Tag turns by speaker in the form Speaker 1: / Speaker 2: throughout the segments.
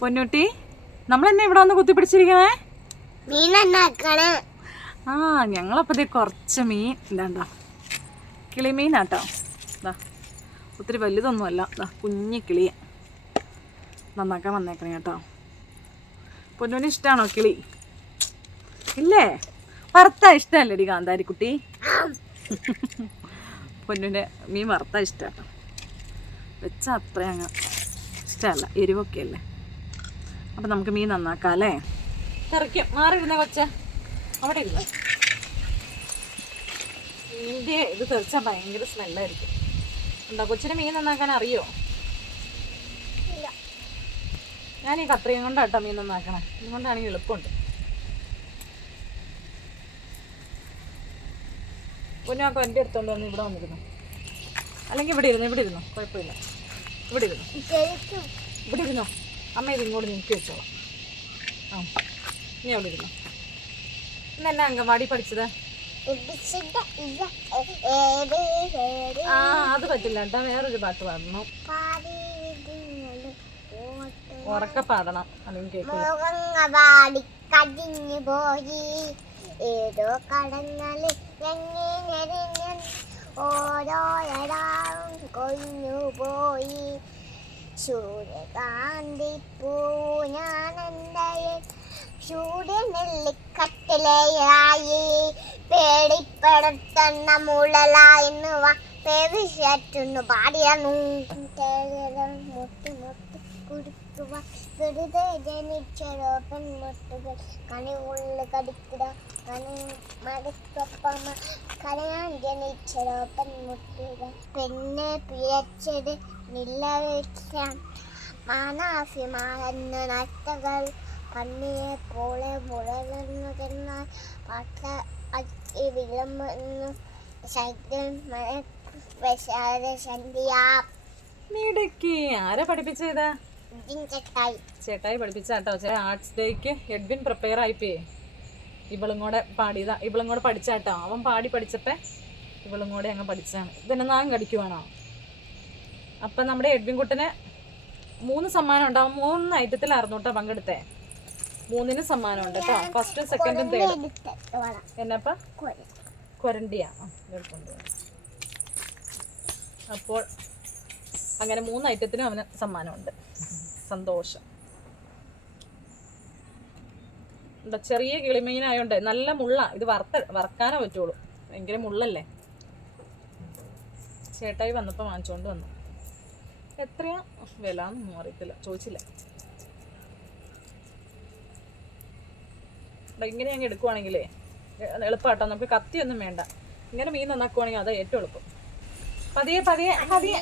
Speaker 1: പൊന്നൂട്ടി നമ്മൾ എന്നെ ഇവിടെ വന്ന് കുത്തിപ്പിടിച്ചിരിക്കണേ?
Speaker 2: മീൻ നന്നാക്കണ.
Speaker 1: ആ ഞങ്ങളപ്പോൾ ദേ കുറച്ച് മീൻ ഇതാണ്ടോ കിളിമീനാട്ടോ. ഇതാ ഒത്തിരി വലുതൊന്നുമല്ല. ഇതാ കുഞ്ഞു കിളി. നന്നാക്കാൻ വന്നേക്കണേ കേട്ടോ. പൊന്നൂന് ഇഷ്ടമാണോ കിളി? ഇല്ലേ? വറുത്ത ഇഷ്ടമല്ലേടി കാന്താരിക്കുട്ടി? പൊന്നൂന് മീൻ വറുത്ത ഇഷ്ടമാട്ടോ വെച്ചാൽ അത്ര അങ്ങ് ഇഷ്ടമല്ല. എരിവൊക്കെ അല്ലേ അപ്പം നമുക്ക് മീൻ നന്നാക്കാം അല്ലേ? തെറിക്കും മാറിയിരുന്നേ കൊച്ച. അവിടെ ഇല്ല മീന്റെ ഇത് തെറിച്ചാൽ ഭയങ്കര സ്മെല്ലായിരിക്കും. എന്താ കൊച്ചിന് മീൻ നന്നാക്കാൻ അറിയോ? ഞാൻ ഈ കത്രിക കൊണ്ടാട്ടോ മീൻ നന്നാക്കണേ. ഇതുകൊണ്ടാണെങ്കിൽ എളുപ്പമുണ്ട്. പൊന്നാക്കോ എന്റെ അടുത്തോണ്ട് വന്ന് ഇവിടെ വന്നിരുന്നു? അല്ലെങ്കിൽ ഇവിടെ ഇരുന്നു? ഇവിടെ ഇരുന്നു? കുഴപ്പമില്ല. ഇവിടെ ഇരുന്നു? ഇവിടെ ഇരുന്നോ? അമ്മ ഇത് ഇങ്ങോട്ട് നീക്കി വെച്ചോളാം ആ നീ അവിടെ ഇരുന്നു. ഇന്നെന്നാ അംഗൻവാടി പഠിച്ചത്? ആ അത് പറ്റില്ല കേട്ടോ. വേറൊരു പാട്ട് പാടണം. ഉറക്കെ പാടണം. അല്ലെങ്കിൽ
Speaker 2: കേൾക്കും പോയി. ഏതോ കടങ്ങളിൽ ഞെങ്ങിഞ്ഞെരിഞ്ഞ ഓരോ ഇടാവും കൊഞ്ഞു പോയി. സൂര്യകാന്തി പൂ ഞാൻ എന്റെ സൂര്യനെല്ലിക്കട്ടിലയായി പേടിപ്പെടുത്തുന്ന മുളലായെന്ന് പേവിശറ്റുന്നു പെൺമുട്ടുകൾ പെണ്ണെ പിഴച്ചത് നിലവിളിക്കാം. മാനാഫിമാരെന്ന നട്ടകൾ പന്നിയെ പോലെ മുഴലുന്നതെന്നാൽ പാട്ട അച്ചി വിളമ്പുന്നു. ശൈത്യം വിശാല
Speaker 1: ആരാ പഠിപ്പിച്ചത്?
Speaker 2: ചേട്ടായി.
Speaker 1: ചേട്ടായി പഠിപ്പിച്ചാട്ടോ. ചേട്ടാ ആർട്സ് ഡേക്ക് എഡ്വിൻ പ്രിപ്പയർ ആയിപ്പോയേ ഇവളും കൂടെ പാടിയതാ. ഇവളും കൂടെ പഠിച്ചാട്ടോ. അവൻ പാടി പഠിച്ചപ്പോ ഇവളും കൂടെ അങ്ങ് പഠിച്ചാണ്. ഇതന്നെ നാം കടിക്കുവാണോ? അപ്പം നമ്മുടെ എഡ്വിൻകുട്ടന് മൂന്ന് സമ്മാനം ഉണ്ടാവും മൂന്ന് ഐറ്റത്തിലായിരുന്നു കേട്ടോ പങ്കെടുത്തേ. മൂന്നിന് സമ്മാനം ഉണ്ട് കേട്ടോ ഫസ്റ്റും സെക്കൻഡും തേർഡും കൊരണ്ടിയാണ് കൊരണ്ടിയ അപ്പോൾ അങ്ങനെ മൂന്ന് ഐറ്റത്തിനും അവന് സമ്മാനമുണ്ട്. സന്തോഷം. എന്താ ചെറിയ കിളിമീനായോണ്ട് നല്ല മുള്ള ഇത് വറുത്ത വറക്കാനേ പറ്റുള്ളൂ. ഭയങ്കര മുള്ളല്ലേ? ചേട്ടായി വന്നപ്പോൾ വാങ്ങിച്ചുകൊണ്ട് വന്നു. എത്രയാ വില എന്നൊന്നും അറിയത്തില്ല. ചോദിച്ചില്ല. ഇങ്ങനെ അങ്ങ് എടുക്കുവാണെങ്കിലേ എളുപ്പമാട്ടോ നമുക്ക് കത്തിയൊന്നും വേണ്ട. ഇങ്ങനെ മീൻ നന്നാക്കുവാണെങ്കിൽ അതാ ഏറ്റവും എളുപ്പം. പതിയെ പതിയെ പതിയെ.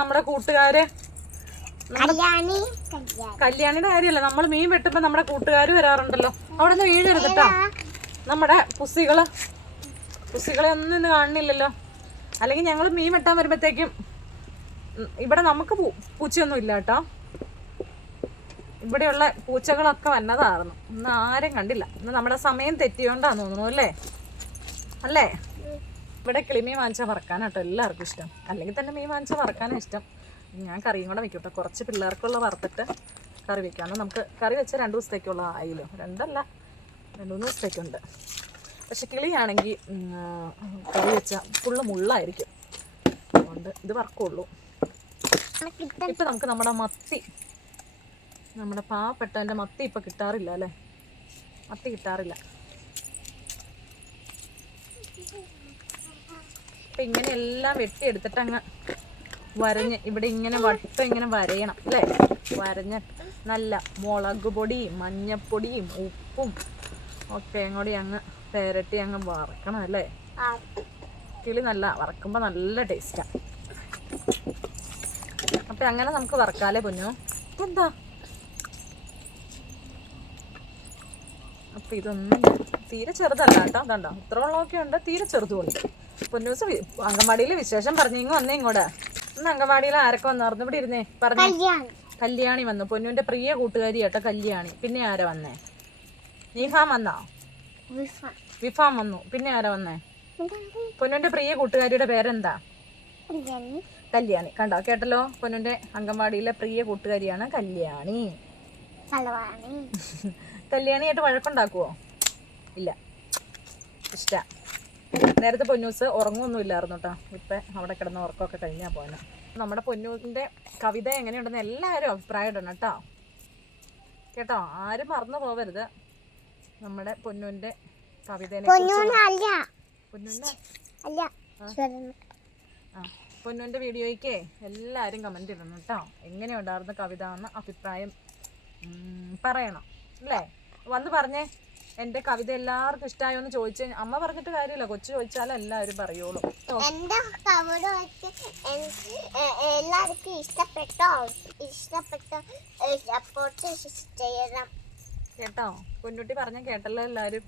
Speaker 1: നമ്മുടെ കൂട്ടുകാര് കല്യാണിയുടെ കാര്യമല്ല നമ്മൾ മീൻ വെട്ടുമ്പോ നമ്മുടെ കൂട്ടുകാർ വരാറുണ്ടല്ലോ. അവിടെ നിന്ന് വീഴരുത് കേട്ടോ നമ്മുടെ പുസികൾ. പുസികളെ ഒന്നും ഇന്ന് കാണുന്നില്ലല്ലോ. അല്ലെങ്കിൽ ഞങ്ങൾ മീൻ വെട്ടാൻ വരുമ്പോഴത്തേക്കും ഇവിടെ നമുക്ക് പൂച്ചയൊന്നും ഇല്ല കേട്ടോ ഇവിടെയുള്ള പൂച്ചകളൊക്കെ വന്നതായിരുന്നു. ഇന്ന് ആരും കണ്ടില്ല. ഇന്ന് നമ്മുടെ സമയം തെറ്റിയോണ്ടാന്ന് തോന്നുന്നു അല്ലേ? അല്ലേ? ഇവിടെ കിളിമീൻ വാങ്ങിച്ചാൽ വറക്കാനാട്ടോ എല്ലാവർക്കും ഇഷ്ടം. അല്ലെങ്കിൽ തന്നെ മീൻ വാങ്ങിച്ചാൽ വറക്കാനാണ് ഇഷ്ടം. ഞാൻ കറിയും കൂടെ വെക്കും കേട്ടോ കുറച്ച് പിള്ളേർക്കുള്ള വറുത്തിട്ട് കറി വെക്കാം. നമുക്ക് കറി വെച്ചാൽ രണ്ട് ദിവസത്തേക്കുള്ള ആയില്ലോ? രണ്ടല്ല രണ്ട് മൂന്ന് ദിവസത്തേക്കുണ്ട്. പക്ഷെ കിളിയാണെങ്കിൽ കറി വെച്ചാൽ ഫുള്ള് മുള്ളായിരിക്കും. അതുകൊണ്ട് ഇത് വറക്കുള്ളൂ. ഇപ്പം നമുക്ക് നമ്മുടെ മത്തി നമ്മുടെ പാവപ്പെട്ടവന്റെ മത്തി ഇപ്പം കിട്ടാറില്ല അല്ലേ? മത്തി കിട്ടാറില്ല. അപ്പം ഇങ്ങനെയെല്ലാം വെട്ടിയെടുത്തിട്ടങ്ങ് വരഞ്ഞ് ഇവിടെ ഇങ്ങനെ വട്ടം ഇങ്ങനെ വരയണം അല്ലേ? വരഞ്ഞ് നല്ല മുളക് പൊടിയും മഞ്ഞപ്പൊടിയും ഉപ്പും ഒക്കെ കൂടി അങ്ങ് പേരട്ടി അങ്ങ് വറക്കണം അല്ലേ? കിളി നല്ല വറക്കുമ്പോൾ നല്ല ടേസ്റ്റാ അപ്പം അങ്ങനെ നമുക്ക് വറക്കാലേ പൊന്നു? എന്താ? അപ്പം ഇതൊന്നും തീരെ ചെറുതല്ല കേട്ടോ കണ്ടോ ഇത്ര ഉള്ളതൊക്കെ ഉണ്ട് തീരെ ചെറുതുമുണ്ട്. പൊന്നൂസ് അംഗൻവാടിയിൽ വിശേഷം പറഞ്ഞു ഇങ്ങ് വന്നേ ഇങ്ങോട്ട്. ഇന്ന് അംഗൻവാടിയിൽ ആരൊക്കെ വന്നായിരുന്നു ഇവിടെ ഇരുന്നേ പറഞ്ഞു.
Speaker 2: കല്യാണി.
Speaker 1: വന്നു. പൊന്നുവിന്റെ പ്രിയ കൂട്ടുകാരി കേട്ടോ കല്യാണി. പിന്നെ ആരാ വന്നേ? നീഫാം വന്നോ?
Speaker 2: വിഫ.
Speaker 1: വന്നു. പിന്നെ ആരാ വന്നേ? പൊന്നുവിന്റെ പ്രിയ കൂട്ടുകാരിയുടെ പേരെന്താ?
Speaker 2: കല്യാണി.
Speaker 1: കണ്ടോ? കേട്ടല്ലോ? പൊന്നുവിന്റെ അംഗൻവാടിയിലെ പ്രിയ കൂട്ടുകാരിയാണ് കല്യാണി.
Speaker 2: കല്യാണി
Speaker 1: കല്യാണിയായിട്ട് വഴക്കുണ്ടാക്കുവോ? ഇല്ല. ഇഷ്ട. നേരത്തെ പൊന്നൂസ് ഉറങ്ങുമൊന്നും ഇല്ലായിരുന്നു കേട്ടോ ഇപ്പം അവിടെ കിടന്ന ഉറക്കമൊക്കെ കഴിഞ്ഞാൽ പോകാൻ നമ്മുടെ പൊന്നൂസിന്റെ കവിത എങ്ങനെയുണ്ടെന്ന് എല്ലാവരും അഭിപ്രായം ഇടണം കേട്ടോ കേട്ടോ ആരും മറന്നു പോവരുത്. നമ്മുടെ പൊന്നൂന്റെ കവിതേനെ പൊന്നൂന്റെ വീഡിയോയ്ക്ക് എല്ലാവരും കമന്റ് ഇടണം കേട്ടോ എങ്ങനെയുണ്ടായിരുന്നു കവിത എന്ന് അഭിപ്രായം പറയണം. അല്ലേ? വന്ന് പറഞ്ഞേ. എന്റെ കവിത എല്ലാവർക്കും ഇഷ്ടമായോ എന്ന് ചോദിച്ചു അമ്മ പറഞ്ഞിട്ട് കാര്യമില്ല. കൊച്ചു ചോദിച്ചാൽ എല്ലാവരും പറയുള്ളൂ.
Speaker 2: എന്റെ കവിത എല്ലാവർക്കും ഇഷ്ടപ്പെട്ടോ? ഇഷ്ടപ്പെട്ടോ? സപ്പോർട്ട് ചെയ്യണം.
Speaker 1: കേട്ടോ? കുഞ്ഞുട്ടി പറഞ്ഞ കേട്ടല്ലോ എല്ലാവരും